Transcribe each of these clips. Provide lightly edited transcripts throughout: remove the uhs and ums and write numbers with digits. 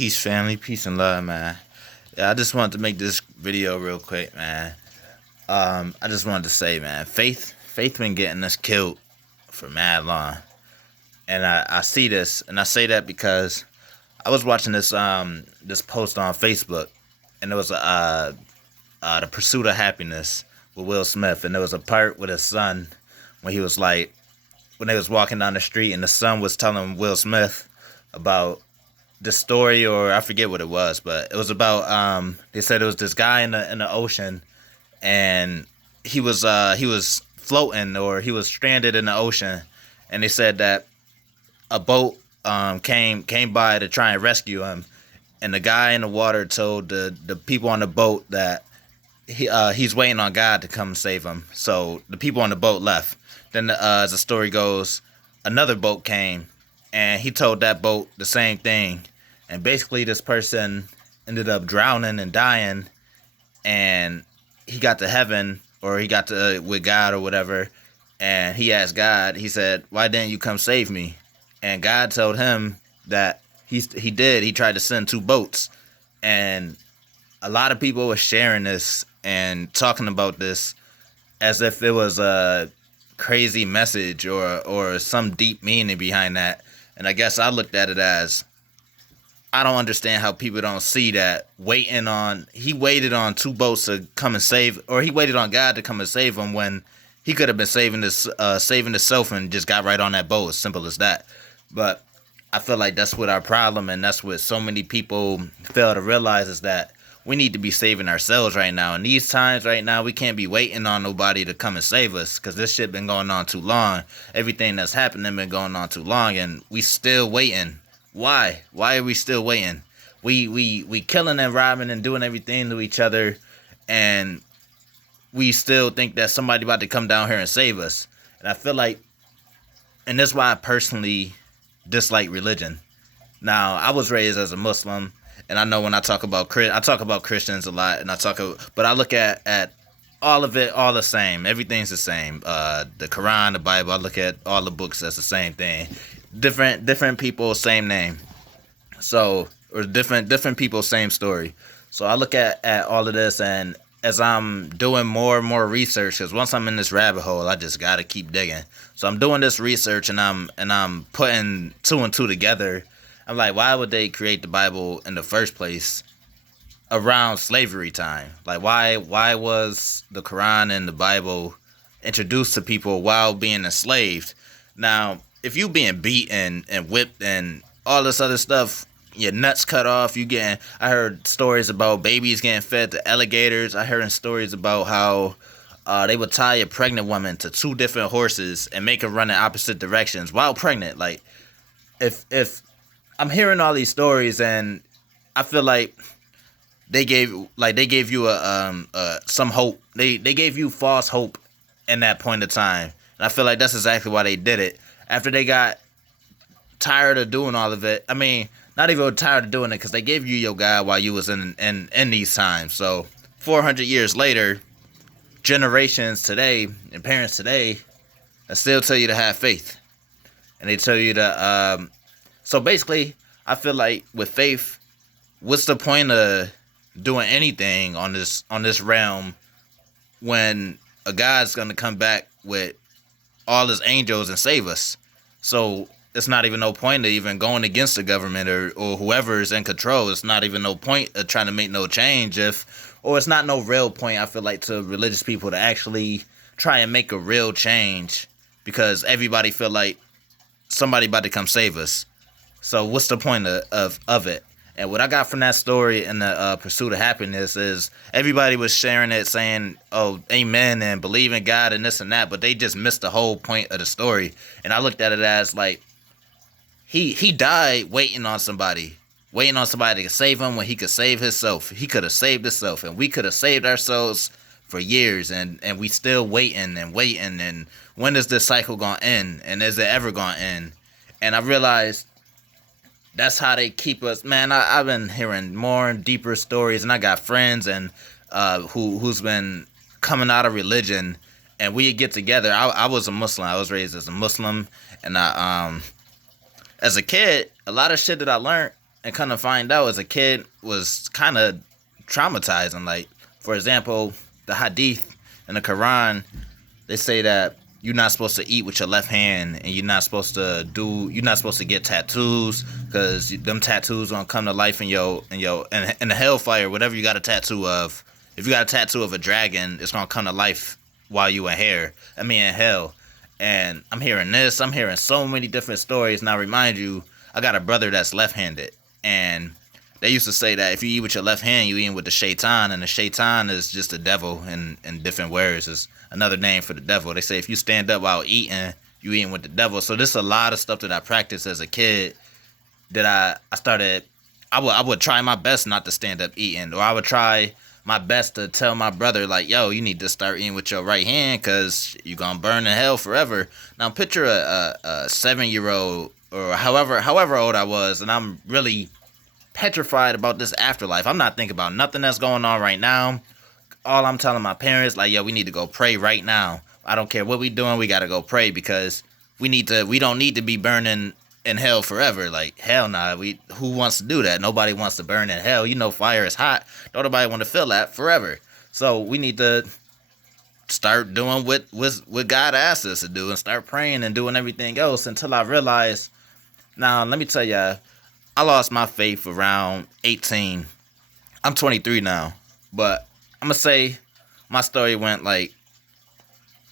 Peace, family. Peace and love, man. Yeah, I just wanted to make this video real quick, man. I just wanted to say, man, faith been getting us killed for mad long, and I see this, and I say that because I was watching this post on Facebook, and it was the pursuit of happiness with Will Smith, and there was a part with his son when he was like when they was walking down the street, and the son was telling Will Smith about the story, or I forget what it was, but it was about they said it was this guy in the ocean, and he was floating, or he was stranded in the ocean, and they said that a boat came by to try and rescue him, and the guy in the water told the people on the boat that he's waiting on God to come save him. So the people on the boat left. Then as the story goes, another boat came, and he told that boat the same thing. And basically, this person ended up drowning and dying, and he got to heaven, or he got to with God or whatever, and he asked God, he said, "Why didn't you come save me?" And God told him that he did. He tried to send two boats, and a lot of people were sharing this and talking about this as if it was a crazy message or some deep meaning behind that. And I guess I looked at it as, I don't understand how people don't see that he waited on two boats to come and save, or he waited on God to come and save him when he could have been saving himself and just got right on that boat. As simple as that. But I feel like that's what our problem, and that's what so many people fail to realize, is that we need to be saving ourselves right now. In these times right now, we can't be waiting on nobody to come and save us, because this shit been going on too long. Everything that's happening been going on too long, and we still waiting. Why? Why are we still waiting? We killing and robbing and doing everything to each other, and we still think that somebody about to come down here and save us. And I feel like, and that's why I personally dislike religion. Now, I was raised as a Muslim, and I know when I talk about Christians a lot, and but I look at all of it all the same. Everything's the same. The Quran, the Bible, I look at all the books as the same thing. Different people, same name. So, or different people, same story. So I look at all of this, and as I'm doing more and more research, because once I'm in this rabbit hole, I just gotta keep digging. So I'm doing this research, and I'm putting two and two together. I'm like, why would they create the Bible in the first place around slavery time? Like, why was the Quran and the Bible introduced to people while being enslaved? Now, if you being beaten and whipped and all this other stuff, your nuts cut off, I heard stories about babies getting fed to alligators. I heard stories about how they would tie a pregnant woman to two different horses and make her run in opposite directions while pregnant. Like, if I'm hearing all these stories, and I feel like they gave you some hope. They gave you false hope in that point of time, and I feel like that's exactly why they did it. After they got tired of doing all of it, I mean, not even tired of doing it, because they gave you your God while you was in these times. So 400 years later, generations today and parents today, they still tell you to have faith, and they tell you to. So basically, I feel like with faith, what's the point of doing anything on this realm when a God's gonna come back with all his angels and save us? So it's not even no point of even going against the government or whoever is in control. It's not even no point of trying to make no change or it's not no real point, I feel like, to religious people to actually try and make a real change, because everybody feel like somebody about to come save us. So what's the point of it? And what I got from that story in the pursuit of happiness is everybody was sharing it, saying, "Oh, amen," and believe in God and this and that, but they just missed the whole point of the story. And I looked at it as like, he died waiting on somebody to save him when he could save himself. He could have saved himself, and we could have saved ourselves for years, and we still waiting. And when is this cycle gonna end? And is it ever gonna end? And I realized that's how they keep us. Man, I've been hearing more and deeper stories, and I got friends and who's been coming out of religion, and we get together. I was a Muslim. I was raised as a Muslim, and as a kid, a lot of shit that I learned and kind of find out as a kid was kind of traumatizing. Like, for example, the Hadith in the Quran, they say that you're not supposed to eat with your left hand, and you're not supposed to get tattoos, because them tattoos gonna come to life in the hellfire, whatever you got a tattoo of. If you got a tattoo of a dragon, it's gonna come to life while you in hell. And I'm hearing this, I'm hearing so many different stories. Now remind you, I got a brother that's left-handed, and they used to say that if you eat with your left hand, you eat with the shaitan, and the shaitan is just the devil in different words. It's another name for the devil. They say if you stand up while eating, you eating with the devil. So there's a lot of stuff that I practiced as a kid that I started. I would try my best not to stand up eating, or I would try my best to tell my brother, like, yo, you need to start eating with your right hand because you're going to burn in hell forever. Now picture a 7-year-old, or however old I was, and I'm really petrified about this afterlife. I'm not thinking about nothing that's going on right now. All I'm telling my parents, like, yo, we need to go pray right now. I don't care what we doing, we gotta go pray, because we don't need to be burning in hell forever. Like, hell nah. Who wants to do that? Nobody wants to burn in hell. You know, fire is hot. Don't nobody want to feel that forever. So we need to start doing what God asked us to do, and start praying and doing everything else, until I realized. Now let me tell ya, I lost my faith around 18. I'm 23 now, but I'm gonna say my story went like,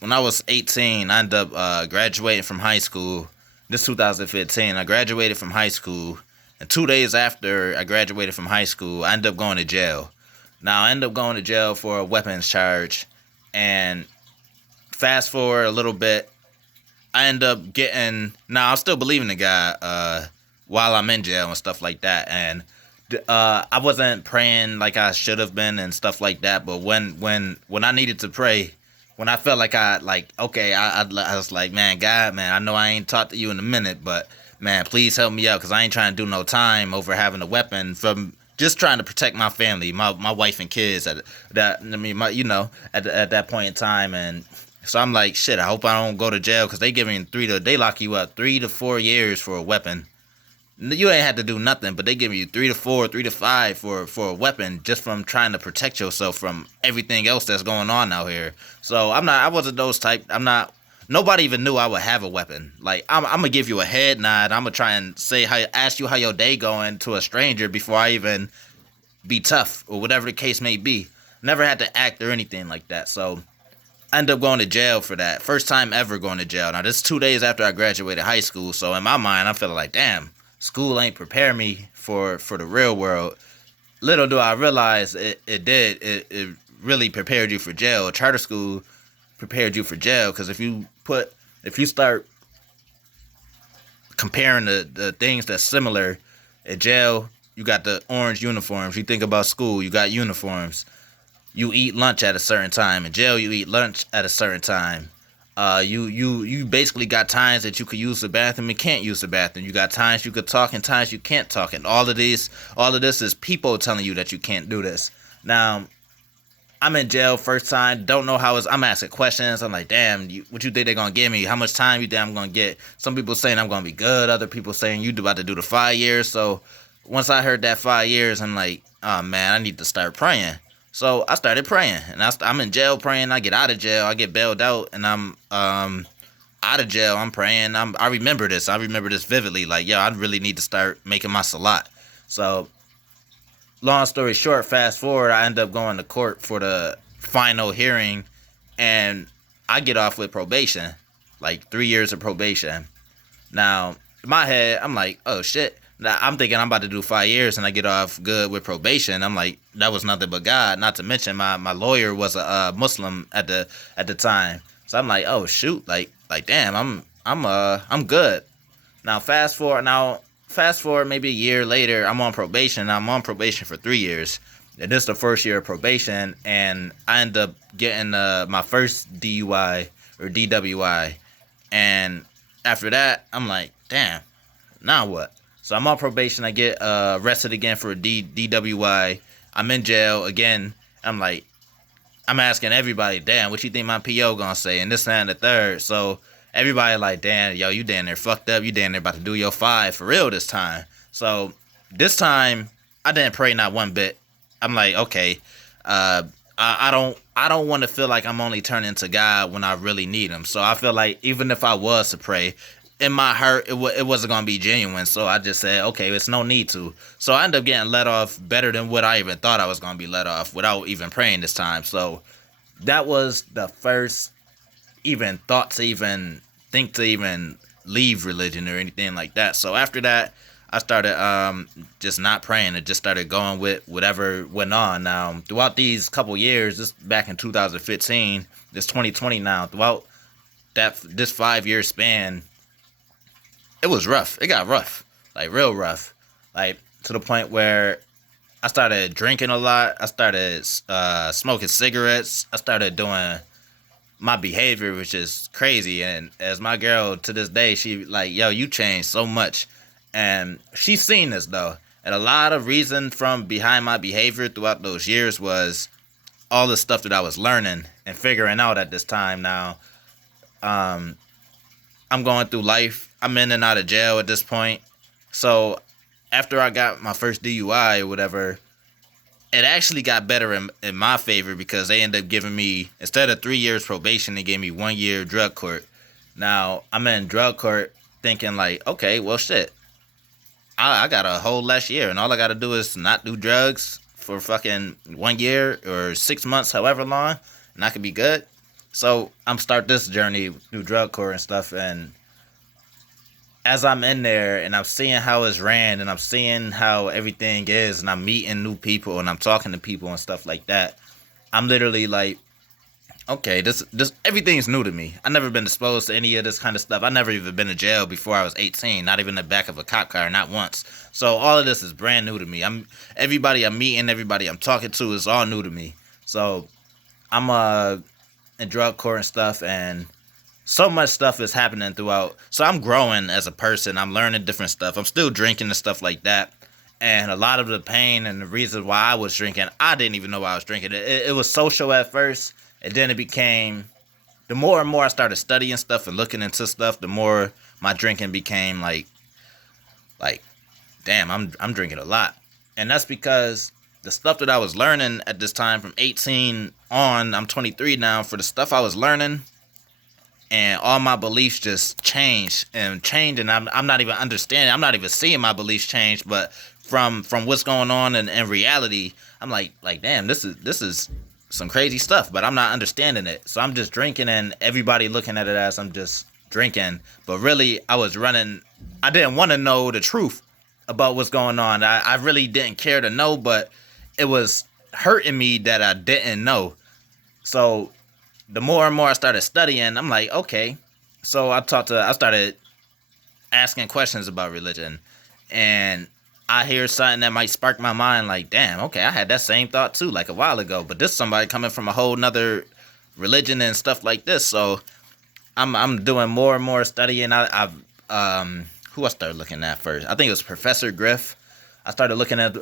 when I was 18, I ended up graduating from high school. This 2015, I graduated from high school, and 2 days after I graduated from high school, I ended up going to jail. Now, I ended up going to jail for a weapons charge, and fast forward a little bit, I ended up getting. Now, I'm still believing the guy while I'm in jail and stuff like that, and I wasn't praying like I should have been and stuff like that. But when I needed to pray, when I felt like I was like, man, God, man, I know I ain't talked to you in a minute, but man, please help me out, because I ain't trying to do no time over having a weapon, from just trying to protect my family, my wife and kids at that point in time. And so I'm like, shit, I hope I don't go to jail, because they lock you up 3 to 4 years for a weapon. You ain't had to do nothing, but they give you 3 to 4, 3 to 5 for a weapon, just from trying to protect yourself from everything else that's going on out here. So I wasn't those type. Nobody even knew I would have a weapon. Like, I'm gonna give you a head nod. I'm gonna try and ask you how your day going to a stranger before I even be tough, or whatever the case may be. Never had to act or anything like that. So I ended up going to jail for that. First time ever going to jail. Now, this is 2 days after I graduated high school. So in my mind, I'm feeling like, damn, school ain't prepare me for the real world. Little do I realize it did. It really prepared you for jail. Charter school prepared you for jail, because if you start comparing the things that's similar, at jail, you got the orange uniforms. You think about school, you got uniforms. You eat lunch at a certain time. In jail, you eat lunch at a certain time. You basically got times that you could use the bathroom and can't use the bathroom. You got times you could talk and times you can't talk. And all of this is people telling you that you can't do this. Now, I'm in jail first time, don't know how I'm asking questions. I'm like, damn, what you think they're going to give me? How much time you think I'm going to get? Some people saying I'm going to be good. Other people saying you about to do the 5 years. So once I heard that 5 years, I'm like, oh man, I need to start praying. So I started praying, and I'm in jail praying. I get out of jail, I get bailed out, and I'm out of jail. I'm praying. I remember this. I remember this vividly. Like, yo, I really need to start making my salat. So, long story short, fast forward, I end up going to court for the final hearing, and I get off with probation, like 3 years of probation. Now, in my head, I'm like, oh shit. Now, I'm thinking I'm about to do 5 years and I get off good with probation. I'm like, that was nothing but God. Not to mention my lawyer was a Muslim at the time. So I'm like, oh shoot, like damn, I'm good. Now fast forward maybe a year later, I'm on probation. I'm on probation for 3 years. And this is the first year of probation, and I end up getting my first DUI or DWI. And after that, I'm like, damn, now what? So I'm on probation. I get arrested again for a DWI. I'm in jail again. I'm like, I'm asking everybody, damn, what you think my PO gonna say? And this, that, and the third. So everybody like, damn, yo, you damn near fucked up. You damn near about to do your 5 for real this time. So This time, I didn't pray not one bit. I'm like, okay, uh, I don't want to feel like I'm only turning to God when I really need Him. So I feel like even if I was to pray, in my heart, it wasn't gonna be genuine. So I just said, okay, it's no need to. So I ended up getting let off better than what I even thought I was gonna be let off without even praying this time. So that was the first even thought to even think to even leave religion or anything like that. So after that, I started just not praying and just started going with whatever went on. Now throughout these couple years, this back in 2015, this 2020 now, throughout this 5 year span, it was rough. It got rough, like real rough, like to the point where I started drinking a lot. I started smoking cigarettes. I started doing my behavior, which is crazy. And as my girl to this day, she like, yo, you changed so much. And she's seen this though. And a lot of reason from behind my behavior throughout those years was all the stuff that I was learning and figuring out at this time now. Um, I'm going through life. I'm in and out of jail at this point. So after I got my first DUI or whatever, it actually got better in my favor because they ended up giving me, instead of 3 years probation, they gave me 1 year drug court. Now, I'm in drug court thinking like, okay, well, shit. I got a whole last year and all I got to do is not do drugs for fucking 1 year or 6 months, however long, and I could be good. So I'm start this journey through drug court and stuff, and as I'm in there and I'm seeing how it's ran and I'm seeing how everything is and I'm meeting new people and I'm talking to people and stuff like that, I'm literally like, okay, this everything's new to me. I never been exposed to any of this kind of stuff. I never even been to jail before I was 18, not even in the back of a cop car, not once. So all of this is brand new to me. Everybody I'm meeting, everybody I'm talking to is all new to me. So I'm in drug court and stuff, and so much stuff is happening throughout. So I'm growing as a person. I'm learning different stuff. I'm still drinking and stuff like that. And a lot of the pain and the reason why I was drinking, I didn't even know why I was drinking. It was social at first. And then it became, the more and more I started studying stuff and looking into stuff, the more my drinking became like, damn, I'm drinking a lot. And that's because the stuff that I was learning at this time from 18 on, I'm 23 now, for the stuff I was learning, and all my beliefs just changed, and I'm not even understanding. I'm not even seeing my beliefs change, but from what's going on in reality, I'm like damn, this is some crazy stuff, but I'm not understanding it. So I'm just drinking, and everybody looking at it as I'm just drinking, but really I was running. I didn't want to know the truth about what's going on. I really didn't care to know, but it was hurting me that I didn't know. So the more and more I started studying, I'm like, okay. So I started asking questions about religion, and I hear something that might spark my mind, like, damn, okay, I had that same thought too, like a while ago, but this is somebody coming from a whole nother religion and stuff like this. So I'm doing more and more studying. I've who I started looking at first? I think it was Professor Griff. I started looking at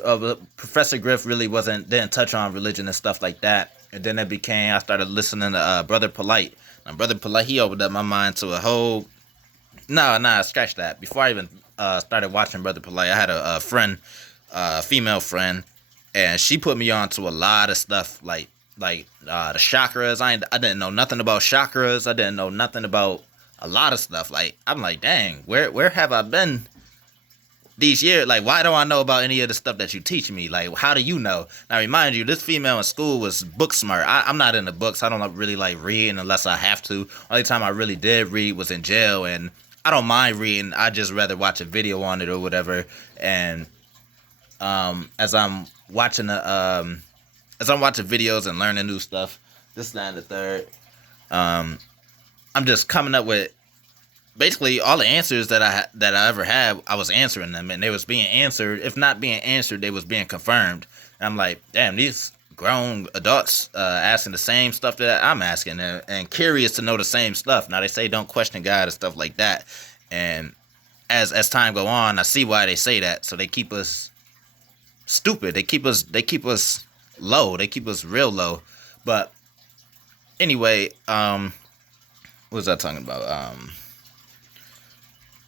Professor Griff really didn't touch on religion and stuff like that. And then I started listening to Brother Polite. And Brother Polite, he opened up my mind to a whole, scratch that. Before I even started watching Brother Polite, I had a friend, female friend, and she put me on to a lot of stuff, like the chakras. I didn't know nothing about chakras. I didn't know nothing about a lot of stuff. Like, I'm like, dang, where have I been these years? Like, why don't I know about any of the stuff that you teach me? Like, how do you know? Now, remind you, this female in school was book smart. I'm not into books. I don't really like reading unless I have to. Only time I really did read was in jail, and I don't mind reading. I just rather watch a video on it or whatever. And as I'm watching videos and learning new stuff, this, that, and the third, I'm just coming up with basically all the answers that I ever had. I was answering them, and they was being answered. If not being answered, they was being confirmed. And I'm like, damn, these grown adults asking the same stuff that I'm asking, and curious to know the same stuff. Now, they say don't question God and stuff like that. And as time go on, I see why they say that. So they keep us stupid. They keep us low. They keep us real low. But anyway, what was I talking about?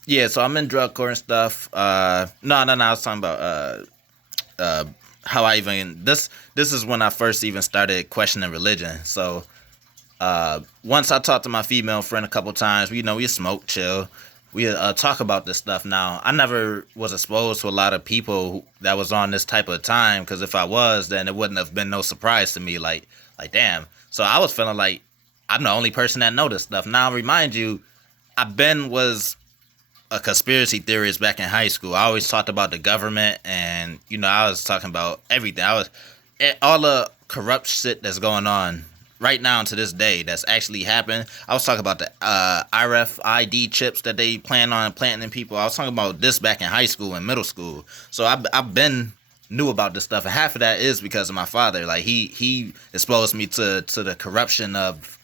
Yeah, so I'm in drug court and stuff. No, I was talking about uh how I even this is when I first even started questioning religion. So once I talked to my female friend a couple times, we smoke, chill, we talk about this stuff. Now I never was exposed to a lot of people that was on this type of time, because if I was, then it wouldn't have been no surprise to me. Like damn. So I was feeling like I'm the only person that know this stuff. Now remind you, I been was a conspiracy theorist back in high school. I always talked about the government, and I was talking about everything. I was all the corrupt shit that's going on right now to this day that's actually happened. I was talking about the RFID chips that they plan on planting in people. I was talking about this back in high school and middle school. So I've been knew about this stuff, and half of that is because of my father. Like he exposed me to the corruption of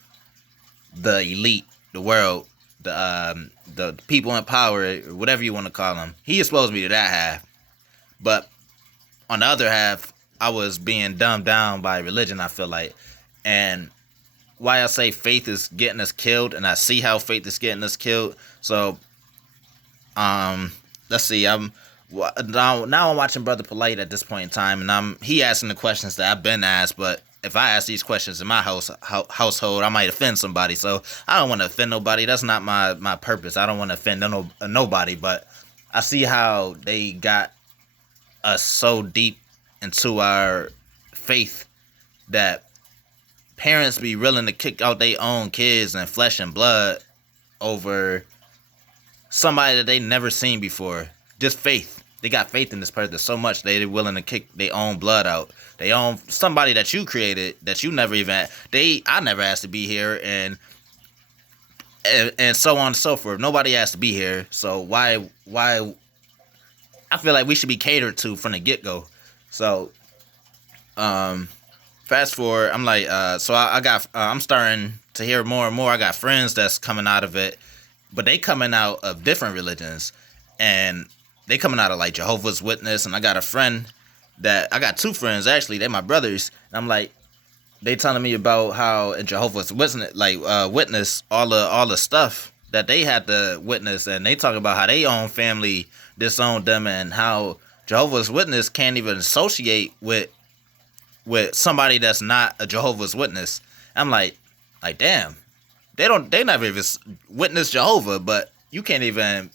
the elite, the world, the people in power, or whatever you want to call them. He exposed me to that half. But on the other half, I was being dumbed down by religion, I feel like. And why I say faith is getting us killed, and I see how faith is getting us killed. So, let's see. Now I'm watching Brother Polite at this point in time, and he asking the questions that I've been asked. But if I ask these questions in my household, I might offend somebody. So I don't want to offend nobody. That's not my purpose. I don't want to offend nobody. But I see how they got us so deep into our faith that parents be willing to kick out their own kids and flesh and blood over somebody that they never seen before. Just faith. They got faith in this person so much they're willing to kick their own blood out. They own somebody that you created that you never even I never asked to be here, and so on and so forth. Nobody asked to be here. So why I feel like we should be catered to from the get go. So fast forward, I'm like, so I'm starting to hear more and more. I got friends that's coming out of it, but they coming out of different religions, and they coming out of like Jehovah's Witness. And I got two friends actually. They my brothers. And I'm like, they telling me about how in Jehovah's Witness, witness all the stuff that they had to witness, and they talk about how their own family disowned them, and how Jehovah's Witness can't even associate with somebody that's not a Jehovah's Witness. I'm like damn, they never even witnessed Jehovah, but you can't even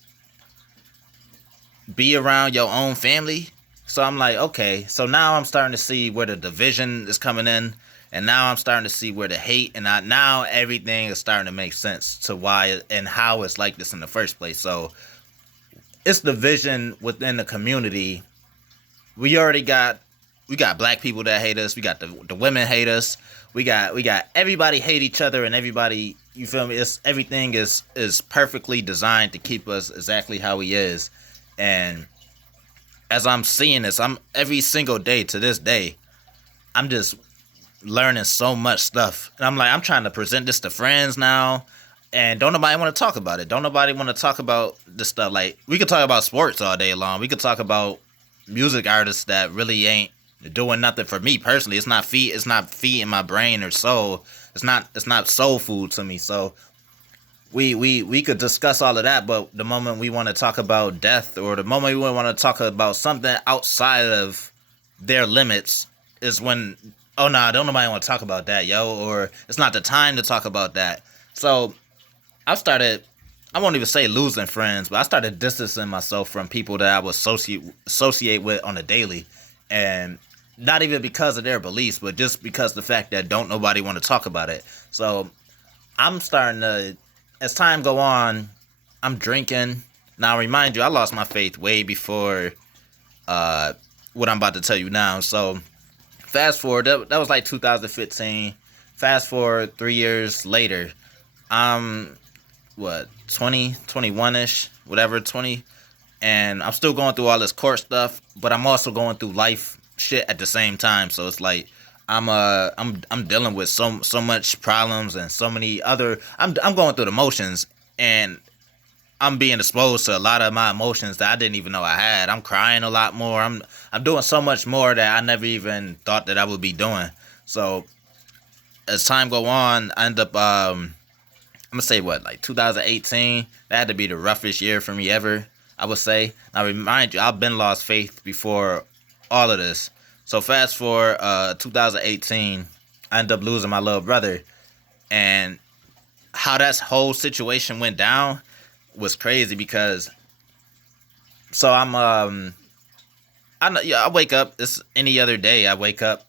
be around your own family. So I'm like, okay, so now I'm starting to see where the division is coming in, and now I'm starting to see where the hate, and now everything is starting to make sense to why and how it's like this in the first place. So it's division within the community. We got black people that hate us. We got the women hate us. We got everybody hate each other, and everybody, you feel me? Everything is perfectly designed to keep us exactly how he is. And as I'm seeing this, I'm every single day to this day, I'm just learning so much stuff. And I'm trying to present this to friends now, and don't nobody want to talk about it. Don't nobody want to talk about this stuff. Like, we could talk about sports all day long. We could talk about music artists that really ain't doing nothing for me personally. It's not feeding my brain or soul. It's not soul food to me. So we could discuss all of that, but the moment we want to talk about death, or the moment we want to talk about something outside of their limits, is when, oh no, don't nobody want to talk about that, yo, or it's not the time to talk about that. So I won't even say losing friends, but I started distancing myself from people that I would associate with on a daily. And not even because of their beliefs, but just because the fact that don't nobody want to talk about it. So I'm starting to, as time go on, I'm drinking. Now, remind you, I lost my faith way before what I'm about to tell you now. So fast forward, that was like 2015. Fast forward 3 years later, I'm 20, 21ish, whatever, 20, and I'm still going through all this court stuff, but I'm also going through life shit at the same time. So it's like I'm dealing with so much problems and so many other. I'm going through the motions, and I'm being exposed to a lot of my emotions that I didn't even know I had. I'm crying a lot more. I'm doing so much more that I never even thought that I would be doing. So as time go on, I end up I'm gonna say what, like 2018. That had to be the roughest year for me ever, I would say. Now remind you, I've been lost faith before all of this. So fast forward, 2018, I ended up losing my little brother, and how that whole situation went down was crazy because so I wake up. It's any other day. I wake up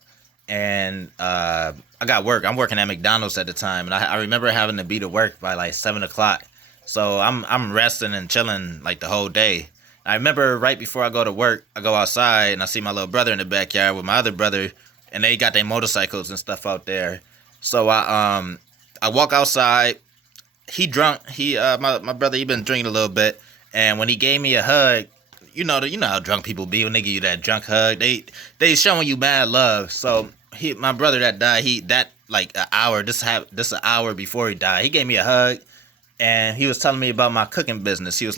and I got work. I'm working at McDonald's at the time, and I remember having to be to work by like 7 o'clock. So I'm resting and chilling like the whole day. I remember right before I go to work, I go outside and I see my little brother in the backyard with my other brother, and they got their motorcycles and stuff out there. So I walk outside. He drunk. My brother, he been drinking a little bit, and when he gave me a hug, you know how drunk people be when they give you that drunk hug. They showing you mad love. So my brother that died, that like an hour, this an hour before he died, he gave me a hug, and he was telling me about my cooking business. He was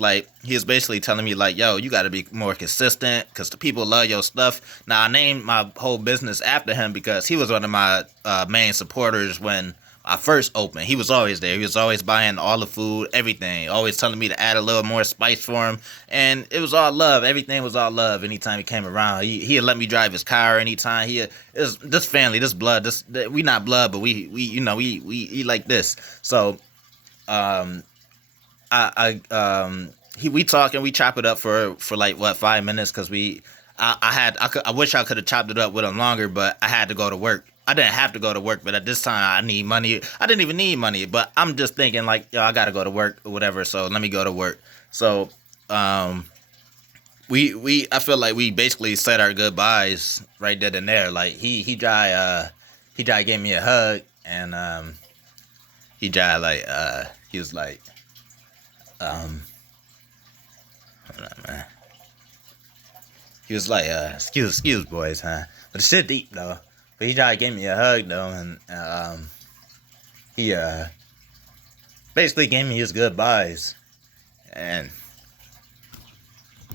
basically telling me like, yo, you got to be more consistent because the people love your stuff. Now I named my whole business after him because he was one of my main supporters when I first opened. He was always there. He was always buying all the food, everything. Always telling me to add a little more spice for him. And it was all love. Everything was all love anytime he came around. He'd let me drive his car anytime. It's this family, this blood, we not blood, but we like this. So we talk and we chop it up for like what 5 minutes because I wish I could have chopped it up with him longer, but I had to go to work. I didn't have to go to work, but at this time I need money. I didn't even need money, but I'm just thinking like, yo, I gotta go to work or whatever. So let me go to work. So I feel like we basically said our goodbyes right then and there. Like he tried gave me a hug, and he tried like he was like hold on, man. He was like excuse boys, huh? But the shit deep though. But he tried to give me a hug though, and he basically gave me his goodbyes, and